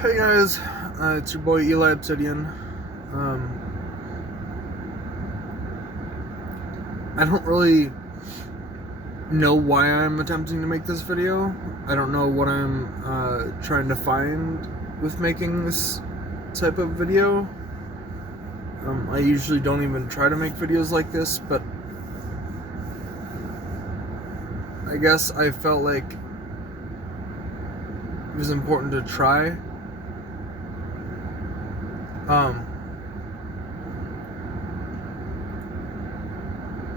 Hey guys, it's your boy Eli Obsidian. I don't really know why I'm attempting to make this video. I don't know what I'm trying to find with making this type of video. I usually don't even try to make videos like this, but I guess I felt like it was important to try.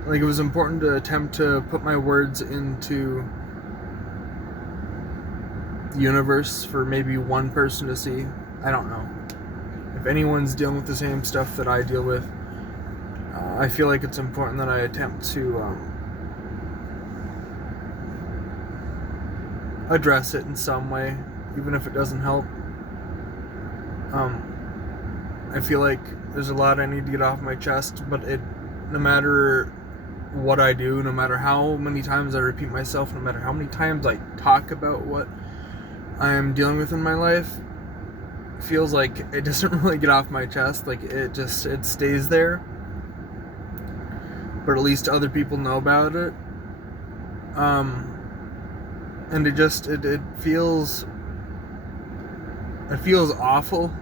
Like it was important to attempt to put my words into the universe for maybe one person to see. I don't know. If anyone's dealing with the same stuff that I deal with, I feel like it's important that I attempt to address it in some way, even if it doesn't help. I feel like there's a lot I need to get off my chest, but no matter what I do, no matter how many times I repeat myself, no matter how many times I talk about what I am dealing with in my life, it feels like it doesn't really get off my chest. Like it stays there, but at least other people know about it. And it feels awful,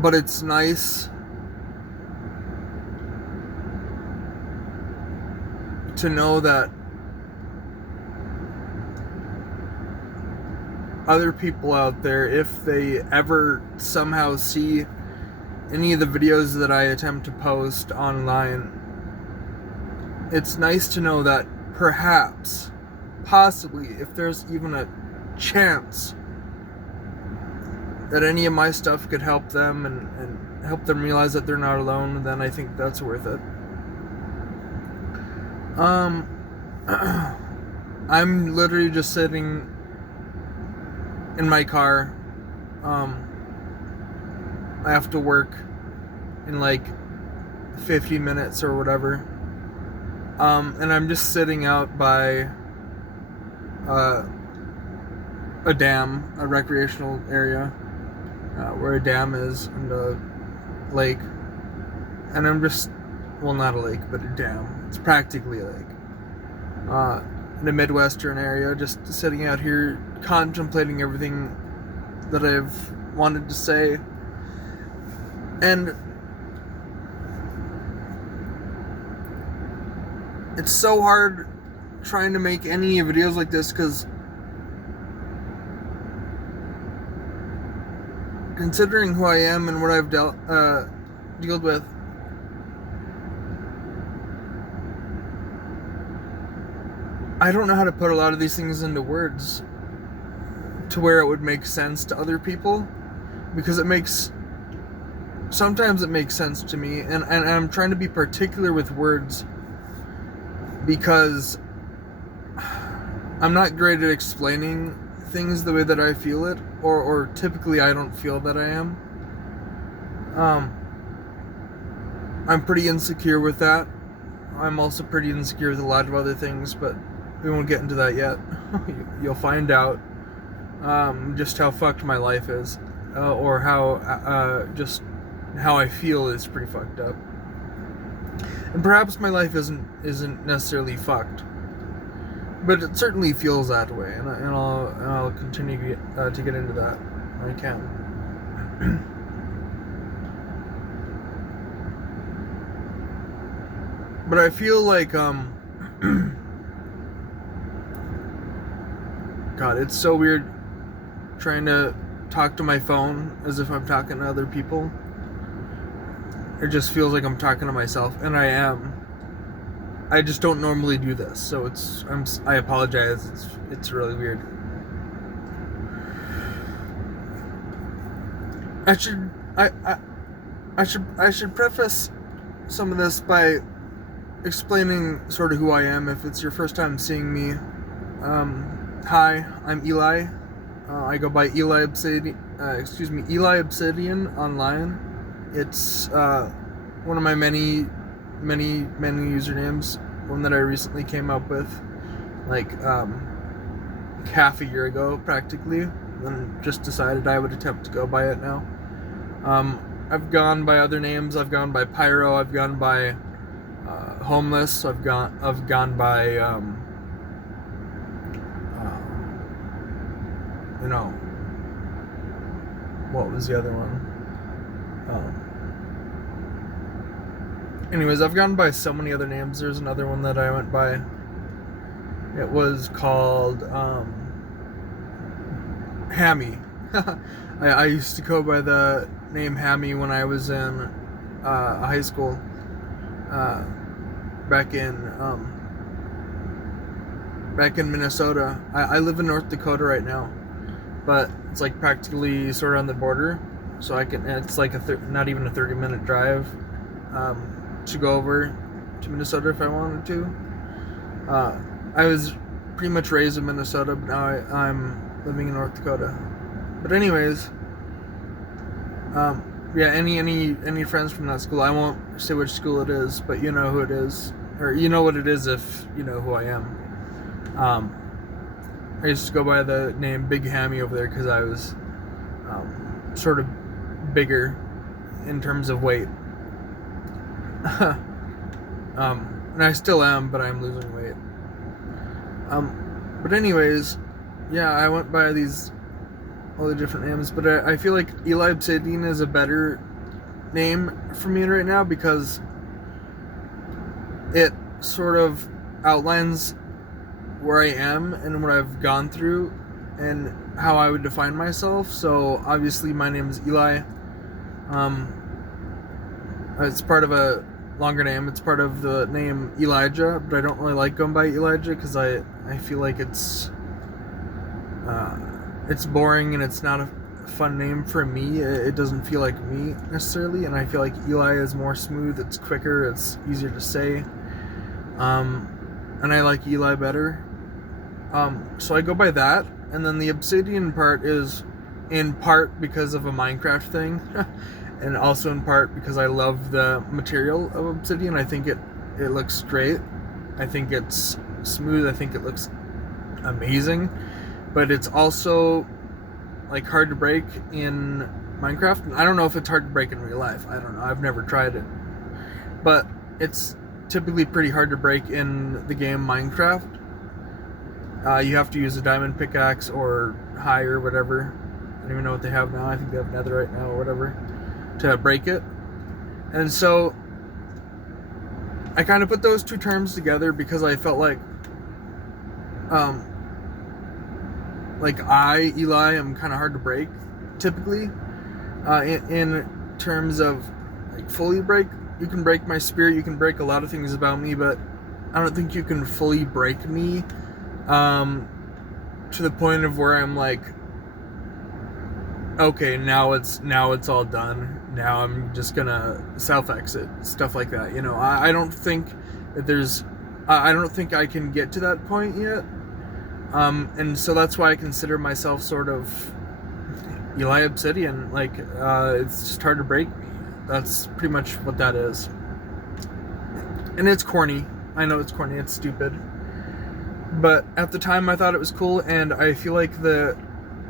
but it's nice to know that other people out there, if they ever somehow see any of the videos that I attempt to post online, it's nice to know that perhaps, possibly, if there's even a chance that any of my stuff could help them and help them realize that they're not alone, then I think that's worth it. I'm literally just sitting in my car. I have to work in like 50 minutes or whatever. And I'm just sitting out by a dam, a recreational area, where a dam is, and a lake. And I'm just, well, not a lake, but a dam. It's practically a lake. In a Midwestern area, just sitting out here contemplating everything that I've wanted to say. And it's so hard trying to make any videos like this because considering who I am and what I've dealt with, I don't know how to put a lot of these things into words to where it would make sense to other people, because sometimes it makes sense to me, and I'm trying to be particular with words because I'm not great at explaining things the way that I feel it, or typically I don't feel that I am. I'm pretty insecure with that. I'm also pretty insecure with a lot of other things, but we won't get into that yet. You'll find out just how fucked my life is, or how just how I feel is pretty fucked up. And perhaps my life isn't necessarily fucked, but it certainly feels that way, and I'll continue to get into that when I can. But I feel like God, it's so weird trying to talk to my phone as if I'm talking to other people. It just feels like I'm talking to myself, and I am. I just don't normally do this, so I apologize. It's really weird. I should preface some of this by explaining sort of who I am. If it's your first time seeing me, hi, I'm Eli. I go by Eli Obsidian. Eli Obsidian online. It's one of my many usernames. One that I recently came up with. Like, half a year ago, practically, and just decided I would attempt to go by it now. I've gone by other names. I've gone by Pyro. I've gone by Homeless. I've gone by what was the other one? Anyways, I've gone by so many other names. There's another one that I went by. It was called Hammy. I used to go by the name Hammy when I was in high school. Back in Minnesota. I live in North Dakota right now, but it's like practically sort of on the border, so it's like not even a 30-minute drive to go over to Minnesota if I wanted to. I was pretty much raised in Minnesota, but now I'm living in North Dakota. But anyways, yeah, any friends from that school, I won't say which school it is, but you know who it is, or you know what it is if you know who I am. I used to go by the name Big Hammy over there because I was sort of bigger in terms of weight. And I still am, but I'm losing weight. But anyways, yeah, I went by all the different names, but I feel like Eli Obsidian is a better name for me right now because it sort of outlines where I am and what I've gone through and how I would define myself. So obviously my name is Eli. It's part of a longer name. It's part of the name Elijah, but I don't really like going by Elijah because I feel like it's boring and it's not a fun name for me. It doesn't feel like me necessarily, and I feel like Eli is more smooth. It's quicker. It's easier to say. And I like Eli better. So I go by that, and then the Obsidian part is in part because of a Minecraft thing, and also in part because I love the material of Obsidian. I think it looks great. I think it's smooth. I think it looks amazing, but it's also like hard to break in Minecraft. And I don't know if it's hard to break in real life. I don't know. I've never tried it, but it's typically pretty hard to break in the game Minecraft. You have to use a diamond pickaxe or higher, whatever. I don't even know what they have now. I think they have netherite now or whatever to break it. And so I kind of put those two terms together because I felt like Eli, am kind of hard to break typically. In terms of like fully break, you can break my spirit, you can break a lot of things about me, but I don't think you can fully break me to the point of where I'm like, okay, now it's all done. Now I'm just gonna self-exit, stuff like that. You know, I don't think that I don't think I can get to that point yet. And so that's why I consider myself sort of Eli Obsidian. Like, it's just hard to break me. That's pretty much what that is. And it's corny. I know it's corny. It's stupid. But at the time I thought it was cool, and I feel like the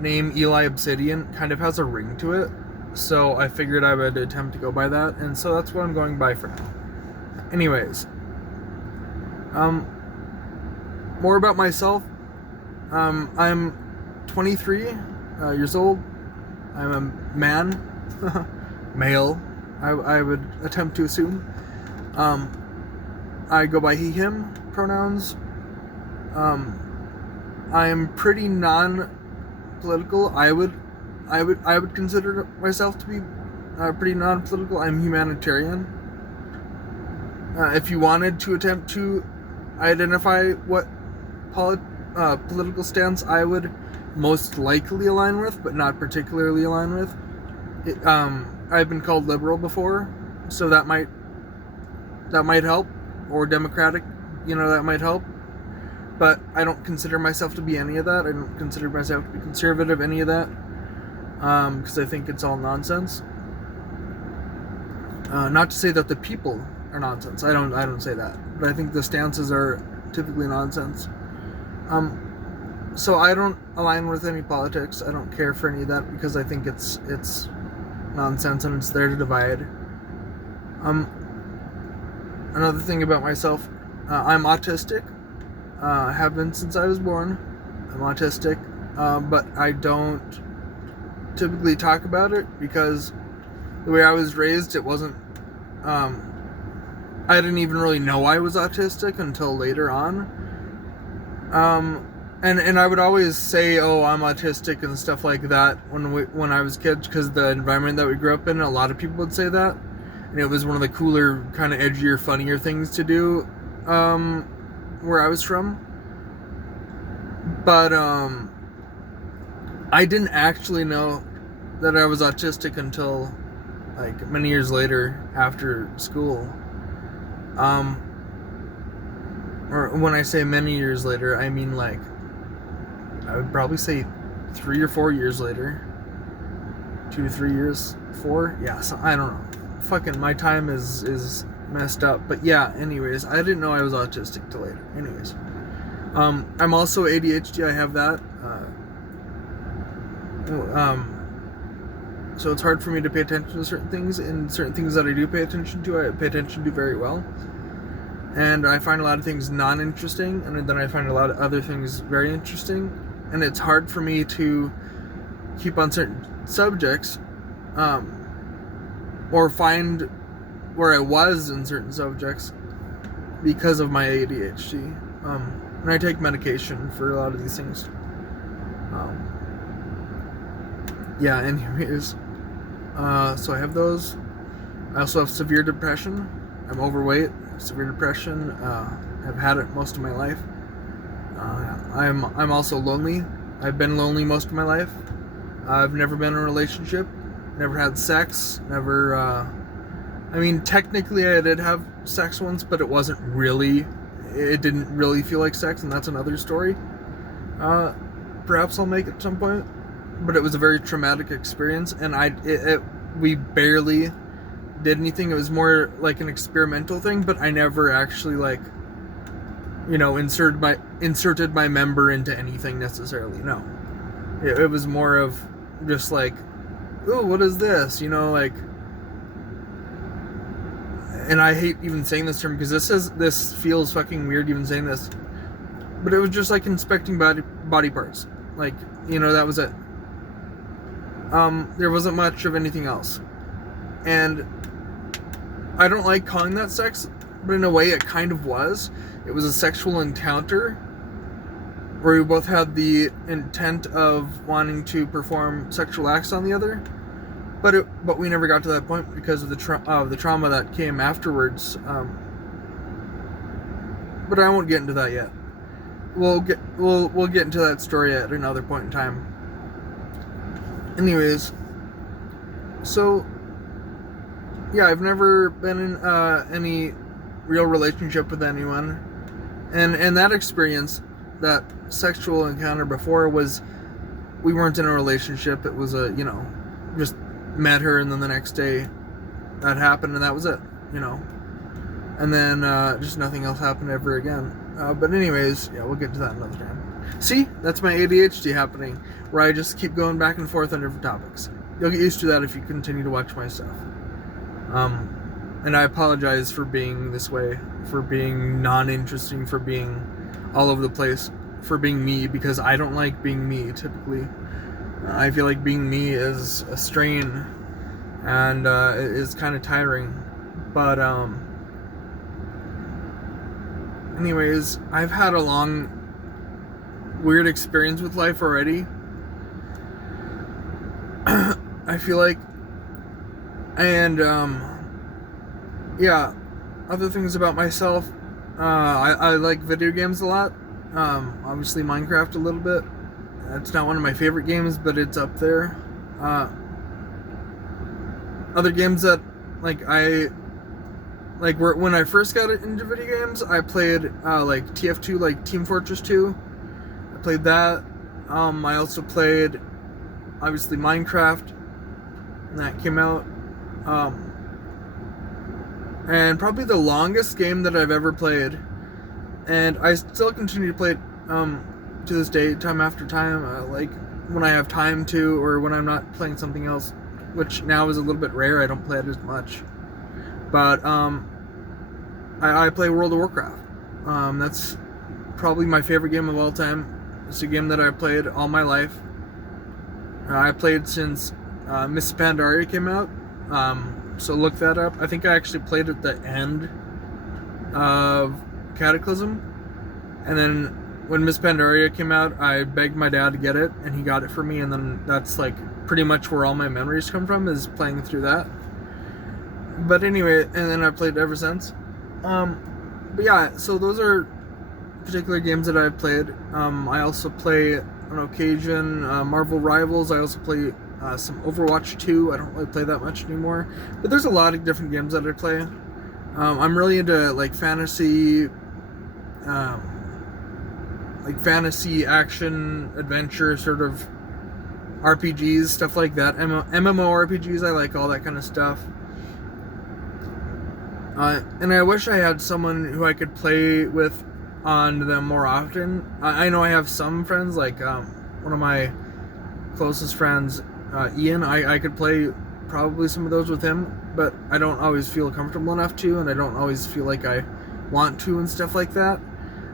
name Eli Obsidian kind of has a ring to it. So I figured I would attempt to go by that, and so that's what I'm going by for now. Anyways, more about myself. I'm 23 years old. I'm a man, male, I would attempt to assume. I go by he, him pronouns. I am pretty non-political. I would consider myself to be pretty non-political. I'm humanitarian. If you wanted to attempt to identify what political stance I would most likely align with, but not particularly align with, I've been called liberal before, so that might help, or democratic, that might help. But I don't consider myself to be any of that. I don't consider myself to be conservative, any of that, because I think it's all nonsense. Not to say that the people are nonsense. I don't say that, but I think the stances are typically nonsense. So I don't align with any politics. I don't care for any of that because I think it's nonsense and it's there to divide. Um, Another thing about myself, I'm autistic. Have been since I was born. I'm autistic, but I don't typically talk about it because the way I was raised, it wasn't. I didn't even really know I was autistic until later on. And I would always say, "Oh, I'm autistic" and stuff like that when I was kids, because the environment that we grew up in, a lot of people would say that, and it was one of the cooler, kind of edgier, funnier things to do, where I was from. But I didn't actually know that I was autistic until like many years later after school. Or when I say many years later, I mean like I would probably say 3 or 4 years later. 2 to 3 years, 4. Yeah, so I don't know. Fucking my time is messed up. But yeah, anyways, I didn't know I was autistic till later. Anyways, I'm also ADHD. I have that. So it's hard for me to pay attention to certain things, and certain things that I do pay attention to, I pay attention to very well. And I find a lot of things non-interesting, and then I find a lot of other things very interesting. And it's hard for me to keep on certain subjects, or find where I was in certain subjects because of my ADHD. And I take medication for a lot of these things. Yeah, anyways. So I have those. I also have severe depression. I'm overweight. Severe depression. I've had it most of my life. I'm also lonely. I've been lonely most of my life. I've never been in a relationship. Never had sex. Never. I mean, technically, I did have sex once, but it wasn't really. It didn't really feel like sex, and that's another story. Perhaps I'll make it at some point. But it was a very traumatic experience, and we barely did anything. It was more like an experimental thing, but I never actually inserted my member into anything necessarily. No, it was more of just like, oh, what is this? And I hate even saying this term because this feels fucking weird even saying this, but it was just like inspecting body parts. Like, that was it. There wasn't much of anything else. And I don't like calling that sex, but in a way it kind of was. It was a sexual encounter where we both had the intent of wanting to perform sexual acts on the other, but we never got to that point because of the trauma that came afterwards. But I won't get into that yet. We'll get into that story at another point in time. Anyways, so yeah, I've never been in any real relationship with anyone, and that experience, that sexual encounter before, was, we weren't in a relationship. It was just met her, and then the next day that happened, and that was it, and then just nothing else happened ever again. But anyways, yeah, we'll get to that another time. See, that's my ADHD happening, where I just keep going back and forth on different topics. You'll get used to that if you continue to watch my stuff. And I apologize for being this way, for being non-interesting, for being all over the place, for being me, because I don't like being me, typically. I feel like being me is a strain, and it is kind of tiring. But, anyways, I've had a long, weird experience with life already. I feel like, and yeah, other things about myself. I like video games a lot. Obviously Minecraft a little bit. It's not one of my favorite games, but it's up there. Other games that when I first got into video games, I played like TF2, like Team Fortress 2. I played that. I also played, obviously, Minecraft, and that came out. And probably the longest game that I've ever played, and I still continue to play it to this day, time after time, like when I have time to, or when I'm not playing something else, which now is a little bit rare. I don't play it as much, but I play World of Warcraft. That's probably my favorite game of all time. It's a game that I've played all my life. I played since Mists of Pandaria came out. So look that up. I think I actually played at the end of Cataclysm, and then when Mists of Pandaria came out, I begged my dad to get it, and he got it for me, and then that's like pretty much where all my memories come from, is playing through that. But anyway, and then I played it ever since. But yeah, so those are particular games that I've played. I also play on occasion Marvel Rivals. I also play some Overwatch 2. I don't really play that much anymore, but there's a lot of different games that I play. I'm really into like fantasy action adventure sort of RPGs, stuff like that. MMORPGs, I like all that kind of stuff. And I wish I had someone who I could play with on them more often. I know I have some friends, like one of my closest friends, Ian. I could play probably some of those with him, but I don't always feel comfortable enough to, and I don't always feel like I want to and stuff like that.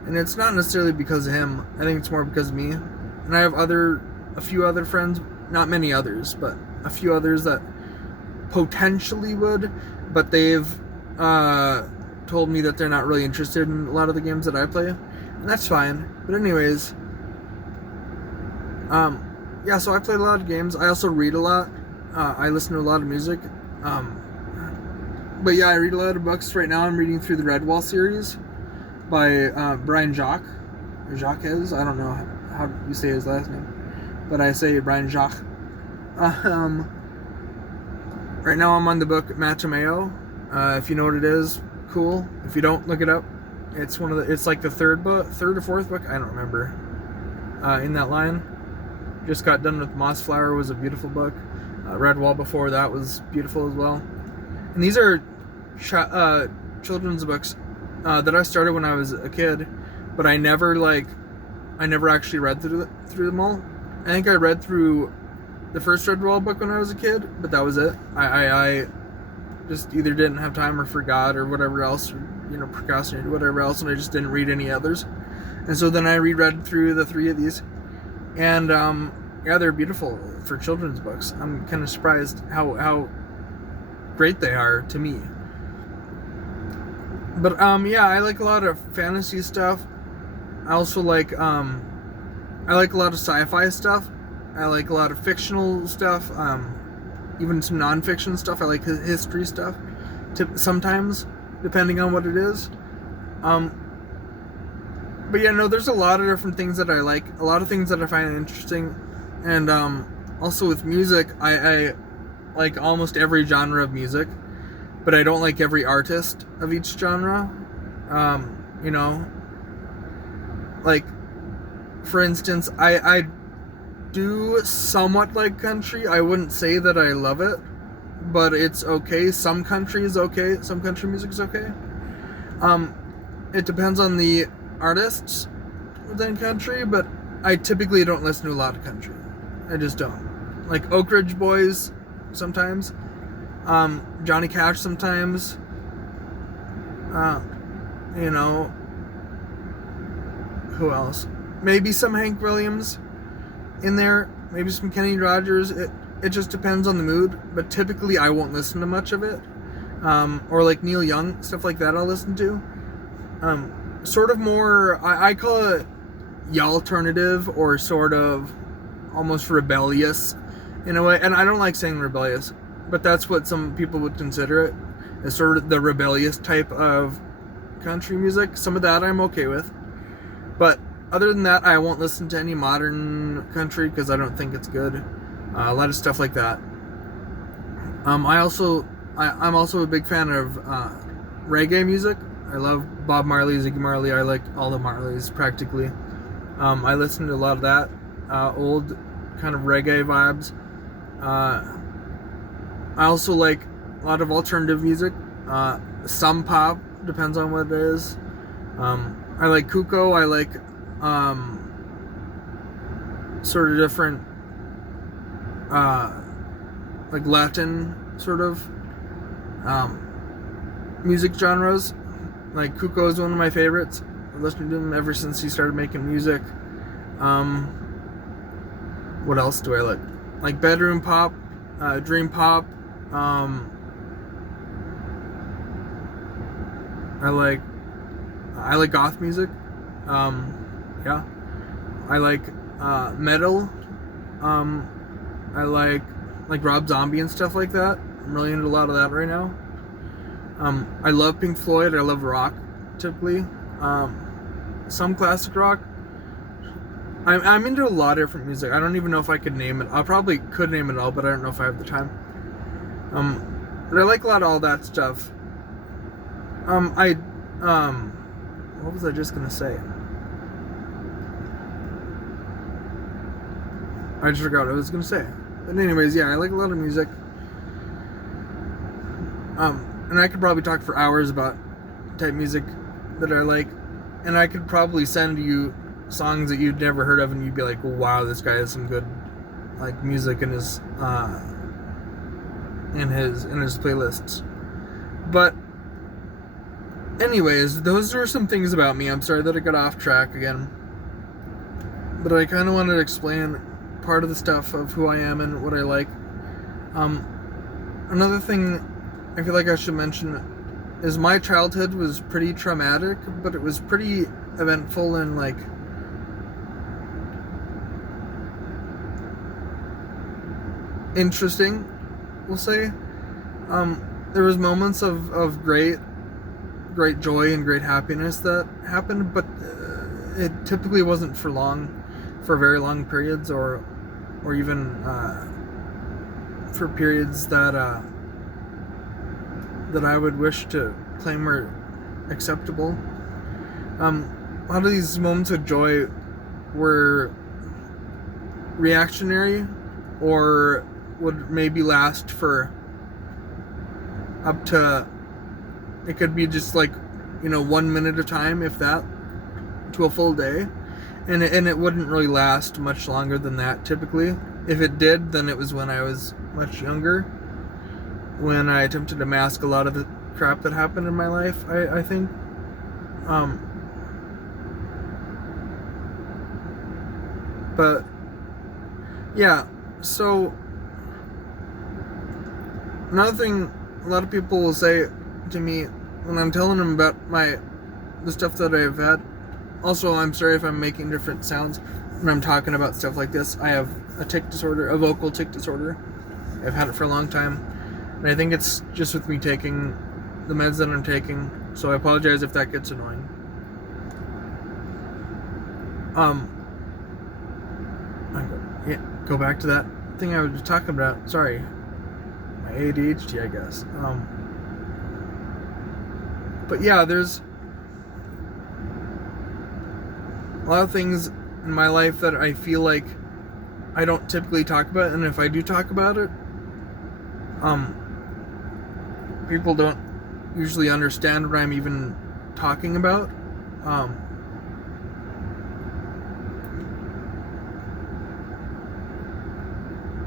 And it's not necessarily because of him. I think it's more because of me. And I have a few other friends, not many others, but a few others that potentially would, but they've told me that they're not really interested in a lot of the games that I play, and that's fine. But anyways, yeah, so I play a lot of games. I also read a lot. I listen to a lot of music. But yeah, I read a lot of books. Right now I'm reading through the Redwall series by Brian Jacques. Or Jacques. I don't know how you say his last name, but I say Brian Jacques. Right now I'm on the book Matameo. If you know what it is, cool. If you don't, look it up. It's like the third or fourth book, I don't remember. In that line. Just got done with Mossflower, was a beautiful book. Redwall before that was beautiful as well. And these are children's books that I started when I was a kid, but I never actually read through them all. I think I read through the first Redwall book when I was a kid, but that was it. I just either didn't have time or forgot or whatever else, or, procrastinated, whatever else, and I just didn't read any others. And so then I reread through the 3 of these, and yeah, they're beautiful for children's books. I'm kind of surprised how great they are to me. But yeah, I like a lot of fantasy stuff. I also like I like a lot of sci-fi stuff. I like a lot of fictional stuff. Even some non-fiction stuff. I like history stuff sometimes, depending on what it is. But yeah, no, there's a lot of different things that I like, a lot of things that I find interesting. And also with music, I like almost every genre of music, but I don't like every artist of each genre. Like, for instance, I do somewhat like country. I wouldn't say that I love it, but it's okay. Some country is okay. Some country music is okay. It depends on the artists within country, but I typically don't listen to a lot of country. I just don't. Like Oak Ridge Boys sometimes. Johnny Cash sometimes. Who else? Maybe some Hank Williams in there, maybe some Kenny Rogers. It just depends on the mood, but typically I won't listen to much of it. Or like Neil Young, stuff like that I'll listen to. Sort of more, I call it y'alternative, or sort of almost rebellious in a way. And I don't like saying rebellious, but that's what some people would consider it, as sort of the rebellious type of country music. Some of that I'm okay with, but other than that, I won't listen to any modern country because I don't think it's good. A lot of stuff like that. I'm also a big fan of reggae music. I love Bob Marley, Ziggy Marley. I like all the Marleys practically. I listen to a lot of that old kind of reggae vibes. I also like a lot of alternative music. Some pop, depends on what it is. I like Kuko. I like sort of different, like Latin sort of music genres. Like Cuco is one of my favorites. I've listened to him ever since he started making music. What else do I like? Like bedroom pop, dream pop. I like goth music. Yeah. I like metal. I like Rob Zombie and stuff like that. I'm really into a lot of that right now. I love Pink Floyd. I love rock, typically. Some classic rock. I'm into a lot of different music. I don't even know if I could name it. I probably could name it all, but I don't know if I have the time. But I like a lot of all that stuff. What was I just gonna say? I just forgot what I was gonna say. But anyways, yeah, I like a lot of music. And I could probably talk for hours about type music that I like, and I could probably send you songs that you'd never heard of, and you'd be like, "Wow, this guy has some good like music in his playlists." But anyways, those are some things about me. I'm sorry that I got off track again, but I kind of wanted to explain part of the stuff of who I am and what I like. Another thing I feel like I should mention is my childhood was pretty traumatic, but it was pretty eventful and like interesting, we'll say. There was moments of great joy and great happiness that happened, but it typically wasn't for very long periods, or even for periods that I would wish to claim were acceptable. A lot of these moments of joy were reactionary, or would maybe last for up to, it could be just like, 1 minute of time, if that, to a full day. And it wouldn't really last much longer than that, typically. If it did, then it was when I was much younger, when I attempted to mask a lot of the crap that happened in my life, I think. But yeah, so another thing a lot of people will say to me when I'm telling them about the stuff that I've had. Also, I'm sorry if I'm making different sounds when I'm talking about stuff like this. I have a vocal tic disorder. I've had it for a long time, and I think it's just with me taking the meds that I'm taking, so I apologize if that gets annoying. Go back to that thing I was talking about. Sorry. My ADHD, I guess. But yeah, there's a lot of things in my life that I feel like I don't typically talk about, and if I do talk about it, people don't usually understand what I'm even talking about.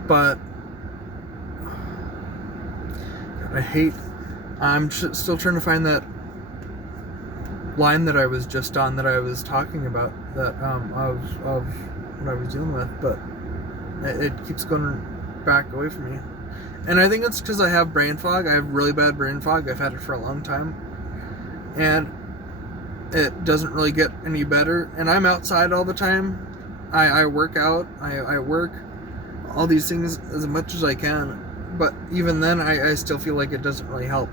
But I'm still trying to find that line that I was just on, that I was talking about, that of what I was dealing with, but it keeps going back away from me. And I think it's because I have brain fog. I have really bad brain fog. I've had it for a long time, and it doesn't really get any better. And I'm outside all the time. I work out. I work all these things as much as I can, but even then I still feel like it doesn't really help.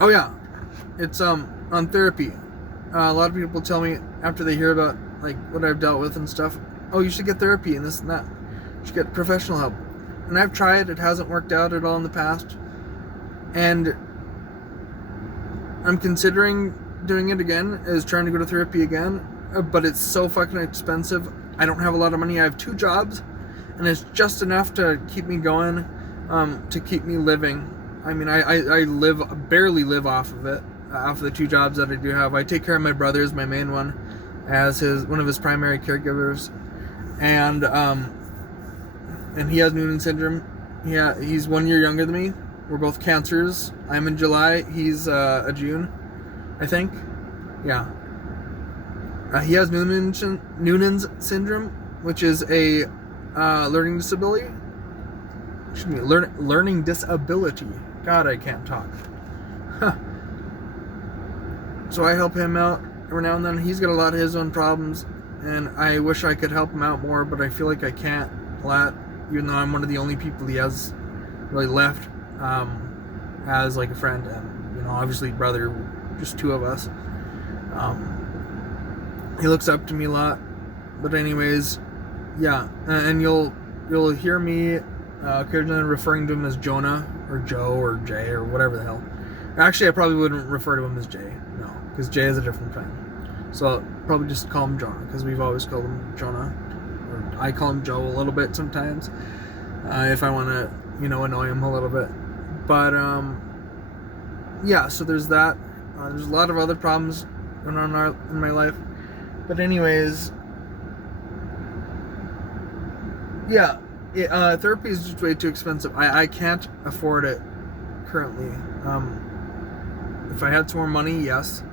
Oh yeah, it's on therapy. A lot of people tell me after they hear about like what I've dealt with and stuff, oh, you should get therapy and this and that. You should get professional help. And I've tried. It hasn't worked out at all in the past, and I'm considering doing it again, is trying to go to therapy again, but it's so fucking expensive. I don't have a lot of money. I have 2 jobs, and it's just enough to keep me going, to keep me living. I mean, I barely live off of it. off of the 2 jobs that I do have. I take care of my brother as my main one, as one of his primary caregivers, and he has Noonan syndrome. He's 1 year younger than me. We're both cancers. I'm in July. He's a June, I think. Yeah. He has Noonan's syndrome, which is a learning disability. Excuse me, learning disability. God, I can't talk. Huh. So I help him out every now and then. He's got a lot of his own problems, and I wish I could help him out more, but I feel like I can't a lot, even though I'm one of the only people he has really left as like a friend, and obviously brother, just 2 of us. He looks up to me a lot, but anyways, yeah, and you'll hear me occasionally referring to him as Jonah or Joe or Jay or whatever the hell. Actually, I probably wouldn't refer to him as Jay, no, because Jay is a different friend. So I'll probably just call him Jonah, because we've always called him Jonah. Or I call him Joe a little bit sometimes, if I want to, annoy him a little bit. But yeah, so there's that. There's a lot of other problems going on in my life. But anyways, yeah, therapy is just way too expensive. I can't afford it currently. If I had some more money, yes,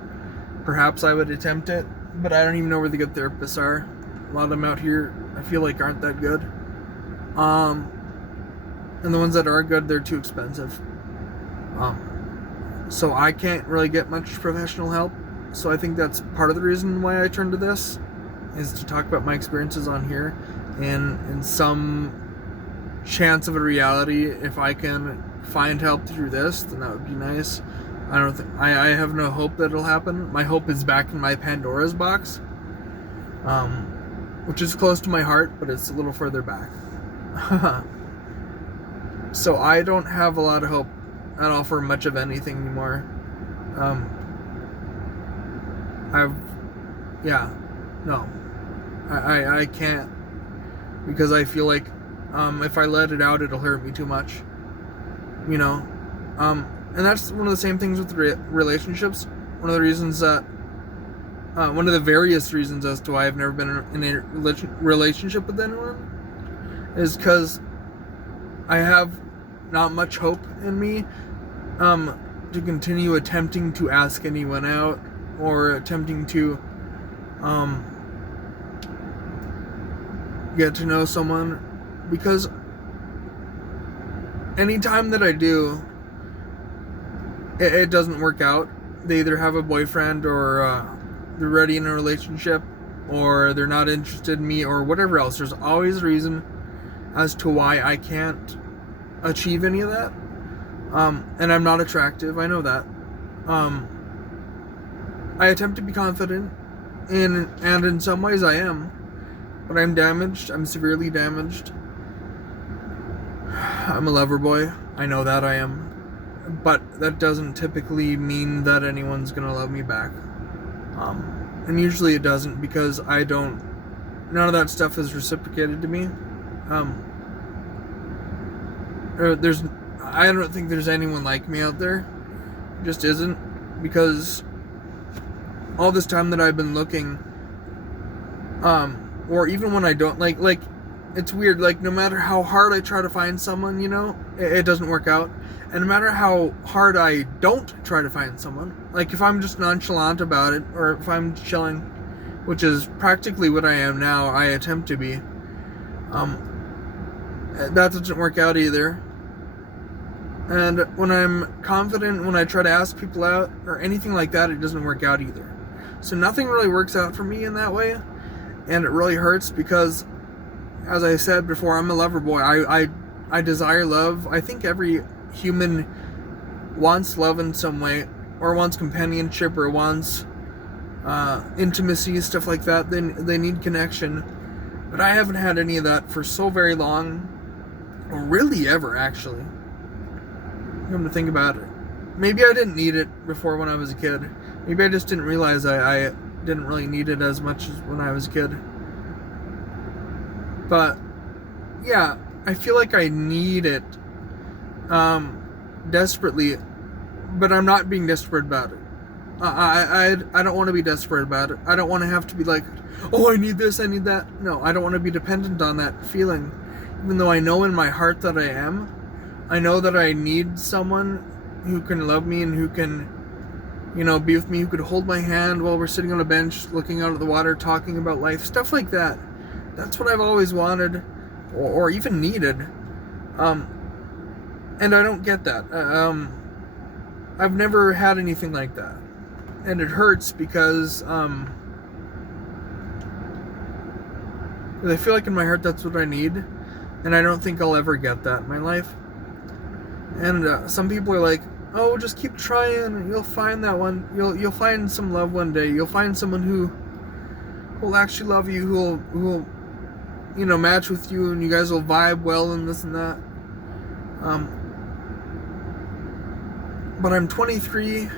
perhaps I would attempt it, but I don't even know where the good therapists are. A lot of them out here, I feel like, aren't that good. And the ones that are good, they're too expensive. So I can't really get much professional help. So I think that's part of the reason why I turned to this, is to talk about my experiences on here, and in some chance of a reality, if I can find help through this, then that would be nice. I have no hope that it'll happen. My hope is back in my Pandora's box, which is close to my heart, but it's a little further back. So I don't have a lot of hope at all for much of anything anymore. I can't, because I feel like if I let it out, it'll hurt me too much, and that's one of the same things with relationships. One of the reasons that one of the various reasons as to why I've never been in a relationship with anyone is because I have not much hope in me to continue attempting to ask anyone out, or attempting to get to know someone, because anytime that I do, it doesn't work out. They either have a boyfriend, or they're already in a relationship, or they're not interested in me, or whatever else. There's always a reason as to why I can't achieve any of that. And I'm not attractive, I know that. I attempt to be confident, and in some ways I am, but I'm damaged. I'm severely damaged. I'm a lover boy. I know that I am. But that doesn't typically mean that anyone's gonna love me back. And usually it doesn't, because none of that stuff is reciprocated to me. I don't think there's anyone like me out there. It just isn't, because all this time that I've been looking, or even when I don't, like, it's weird, like, no matter how hard I try to find someone, it doesn't work out. And no matter how hard I don't try to find someone, like, if I'm just nonchalant about it, or if I'm chilling, which is practically what I am now, I attempt to be, that doesn't work out either. And when I'm confident, when I try to ask people out, or anything like that, it doesn't work out either. So nothing really works out for me in that way, and it really hurts, because, as I said before, I'm a lover boy. I desire love. I think every human wants love in some way, or wants companionship, or wants intimacy, stuff like that. They need connection. But I haven't had any of that for so very long, or really ever, actually. Come to think about it. Maybe I didn't need it before when I was a kid. Maybe I just didn't realize I didn't really need it as much as when I was a kid. But yeah, I feel like I need it desperately, but I'm not being desperate about it. I don't want to be desperate about it. I don't want to have to be like, oh, I need this, I need that. No, I don't want to be dependent on that feeling. Even though I know in my heart that I am, I know that I need someone who can love me and who can, be with me, who could hold my hand while we're sitting on a bench, looking out at the water, talking about life, stuff like that. That's what I've always wanted, or even needed. And I don't get that. I've never had anything like that. And it hurts because I feel like in my heart that's what I need. And I don't think I'll ever get that in my life. And some people are like, oh, just keep trying. You'll find that one. You'll find some love one day. You'll find someone who will actually love you, who will match with you, and you guys will vibe well and this and that. But I'm 23,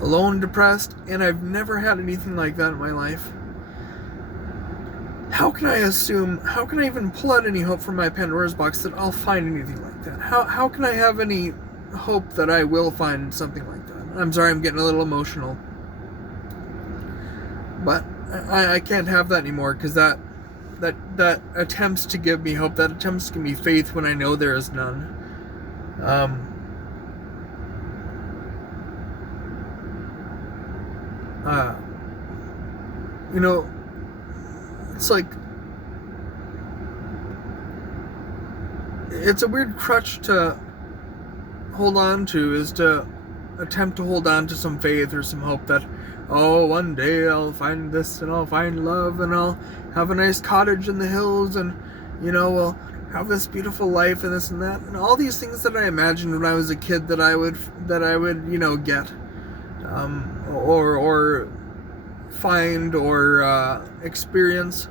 alone, depressed, and I've never had anything like that in my life. How can I even pull out any hope from my Pandora's box that I'll find anything like that? How can I have any hope that I will find something like that? I'm sorry, I'm getting a little emotional. But I can't have that anymore, because that attempts to give me hope, that attempts to give me faith when I know there is none. It's like, it's a weird crutch to hold on to, is to attempt to hold on to some faith or some hope that, oh, one day I'll find this and I'll find love and I'll have a nice cottage in the hills and, we'll have this beautiful life and this and that, and all these things that I imagined when I was a kid that I would get, or find or experience.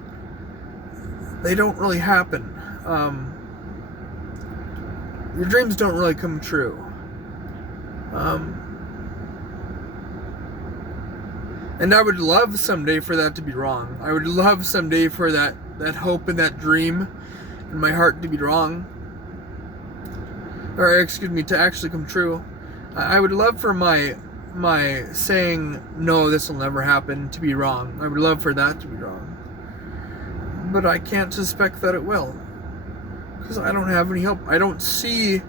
They don't really happen. Your dreams don't really come true. And I would love someday for that to be wrong. I would love someday for that hope and that dream in my heart to be wrong. Or, excuse me, to actually come true. I would love for my saying, no, this will never happen, to be wrong. I would love for that to be wrong. But I can't suspect that it will. Because I don't have any hope. I don't see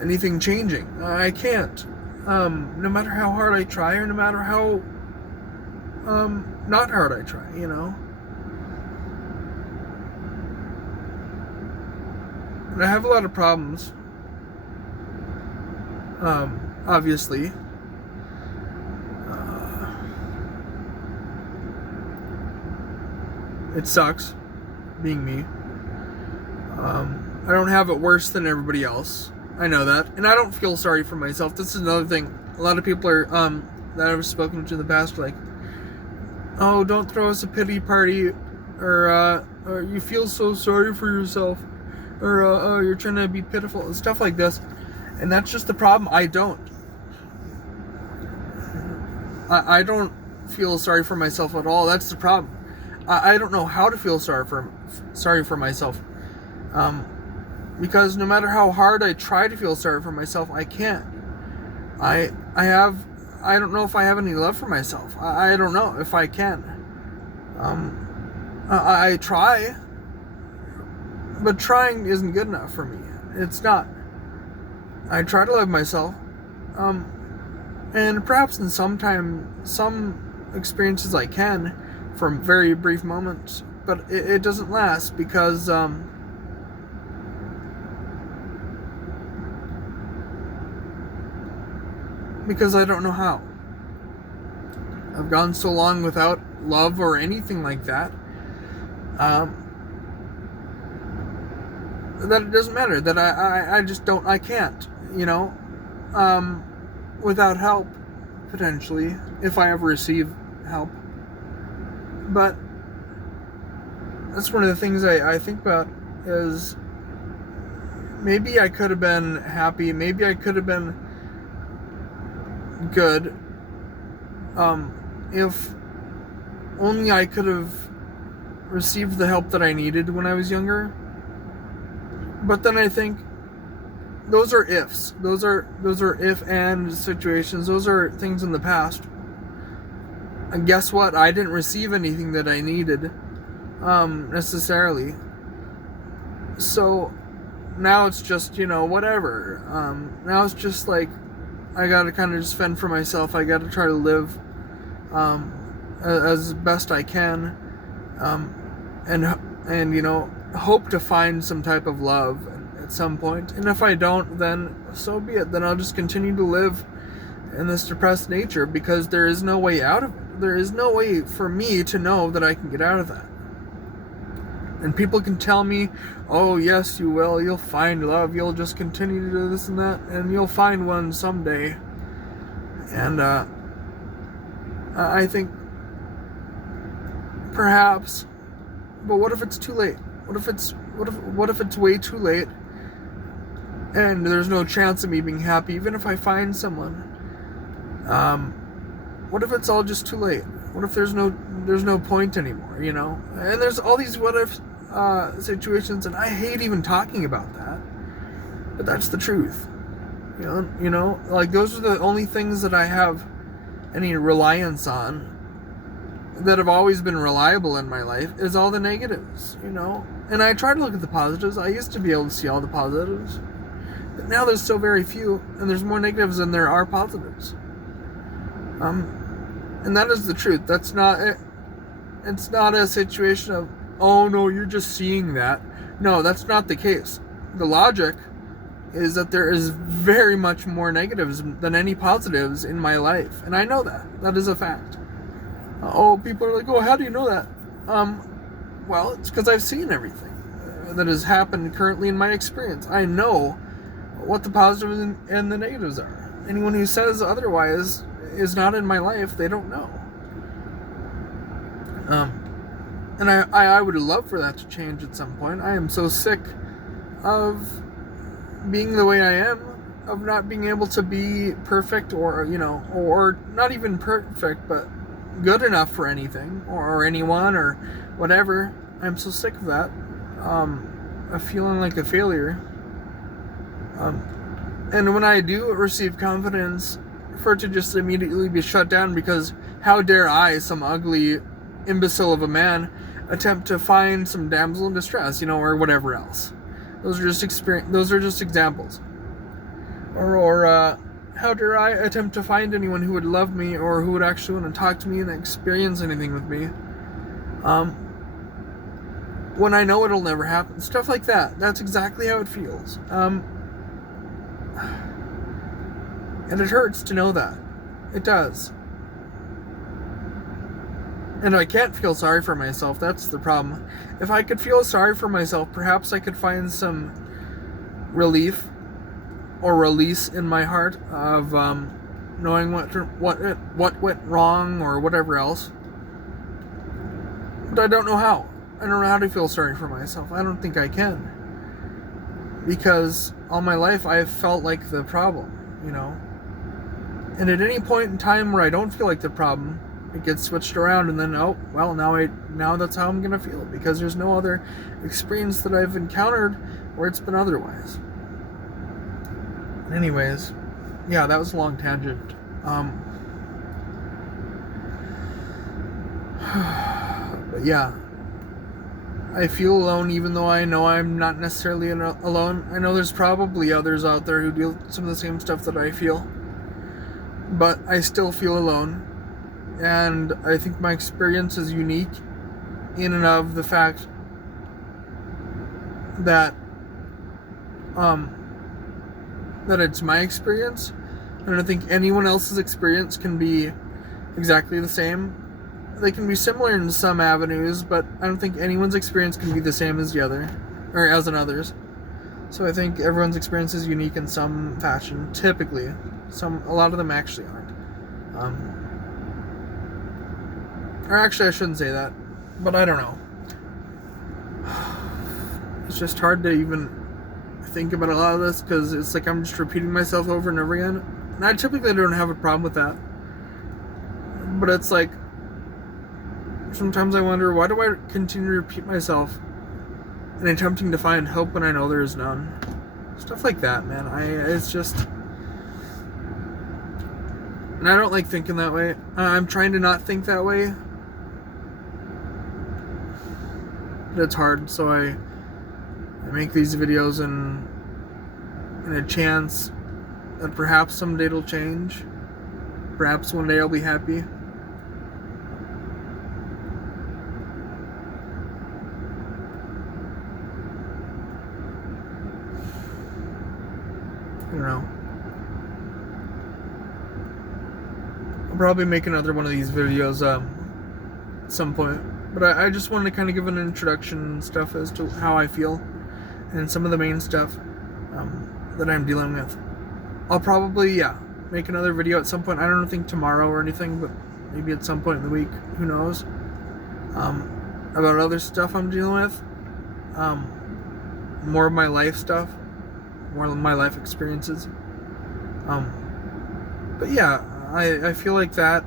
anything changing. I can't. No matter how hard I try, or no matter how not hard I try, And I have a lot of problems. Obviously. It sucks being me. I don't have it worse than everybody else. I know that. And I don't feel sorry for myself. This is another thing. A lot of people are that I've spoken to in the past are like, oh, don't throw us a pity party, or you feel so sorry for yourself, or oh, you're trying to be pitiful, and stuff like this. And that's just the problem. I don't. I don't feel sorry for myself at all. That's the problem. I don't know how to feel sorry for myself. Because no matter how hard I try to feel sorry for myself, I can't. I don't know if I have any love for myself. I don't know if I can. I try, but trying isn't good enough for me. It's not. I try to love myself, and perhaps in some experiences I can, for very brief moments, but it doesn't last because I don't know how. I've gone so long without love or anything like that, that it doesn't matter, that I just don't, I can't, without help, potentially, if I ever receive help. But that's one of the things I think about, is maybe I could have been happy, maybe I could have been good, if only I could have received the help that I needed when I was younger. But then I think, those are ifs. Those are if and situations. Those are things in the past. And guess what? I didn't receive anything that I needed, necessarily. So now it's just, whatever. Now it's just like I gotta kind of just fend for myself. I gotta try to live as best I can, and hope to find some type of love at some point. And if I don't, then so be it. Then I'll just continue to live in this depressed nature, because there is no way out of it. There is no way for me to know that I can get out of that. And people can tell me, oh yes you will, you'll find love, you'll just continue to do this and that, and you'll find one someday. And I think perhaps, but what if it's too late? What if it's way too late, and there's no chance of me being happy, even if I find someone? What if it's all just too late? What if there's no point anymore, And there's all these what if situations, and I hate even talking about that, but that's the truth. Like, those are the only things that I have any reliance on, that have always been reliable in my life, is all the negatives, And I try to look at the positives. I used to be able to see all the positives, but now there's so very few, and there's more negatives than there are positives. And that is the truth. That's not it. It's not a situation of, oh no, you're just seeing that. No, that's not the case. The logic is that there is very much more negatives than any positives in my life. And I know that. That is a fact. People are like, oh, how do you know that? Well, it's because I've seen everything that has happened currently in my experience. I know what the positives and the negatives are. Anyone who says otherwise is not in my life. They don't know. And I would love for that to change at some point. I am so sick of being the way I am, of not being able to be perfect, or not even perfect, but good enough for anything or anyone or whatever. I'm so sick of that. Of feeling like a failure. And when I do receive confidence, for it to just immediately be shut down because how dare I, some ugly imbecile of a man, attempt to find some damsel in distress, or whatever else. Those are just examples. Or how dare I attempt to find anyone who would love me, or who would actually want to talk to me and experience anything with me, when I know it'll never happen. Stuff like that. That's exactly how it feels. And it hurts to know that. It does. And I can't feel sorry for myself. That's the problem. If I could feel sorry for myself, perhaps I could find some relief or release in my heart of knowing what went wrong or whatever else. But I don't know how. I don't know how to feel sorry for myself. I don't think I can. Because all my life I have felt like the problem, And at any point in time where I don't feel like the problem, it gets switched around, and then now that's how I'm gonna feel, because there's no other experience that I've encountered where it's been otherwise. Anyways, yeah, that was a long tangent. But yeah, I feel alone, even though I know I'm not necessarily alone. I know there's probably others out there who deal with some of the same stuff that I feel, but I still feel alone. And I think my experience is unique in and of the fact that that it's my experience. I don't think anyone else's experience can be exactly the same. They can be similar in some avenues, but I don't think anyone's experience can be the same as the other, or as another's. So I think everyone's experience is unique in some fashion, typically. A lot of them actually aren't. Or actually, I shouldn't say that, but I don't know. It's just hard to even think about a lot of this, because it's like I'm just repeating myself over and over again. And I typically don't have a problem with that. But it's like, sometimes I wonder, why do I continue to repeat myself in attempting to find hope when I know there is none? Stuff like that, man. It's just, and I don't like thinking that way. I'm trying to not think that way. But it's hard, so I make these videos in a chance that perhaps someday it'll change. Perhaps one day I'll be happy. I don't know. I'll probably make another one of these videos at some point. But I just wanted to kind of give an introduction and stuff as to how I feel and some of the main stuff that I'm dealing with. I'll probably, make another video at some point. I don't think tomorrow or anything, but maybe at some point in the week. Who knows? About other stuff I'm dealing with. More of my life stuff. More of my life experiences. But yeah, I feel like that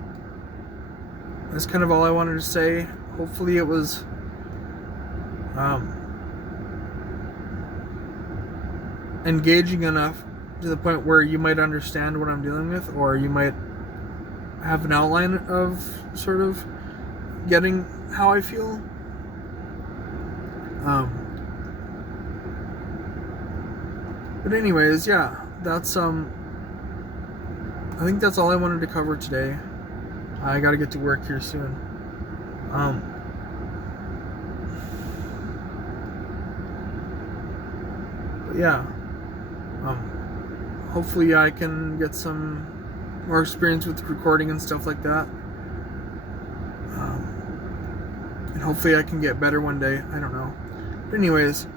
is kind of all I wanted to say. Hopefully it was engaging enough to the point where you might understand what I'm dealing with, or you might have an outline of sort of getting how I feel. But anyways, yeah, that's I think that's all I wanted to cover today. I gotta get to work here soon. But yeah, hopefully I can get some more experience with recording and stuff like that. And hopefully I can get better one day. I don't know. But anyways,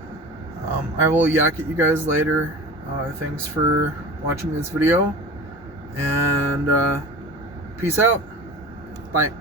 I will yak at you guys later. Thanks for watching this video. And peace out. Bye.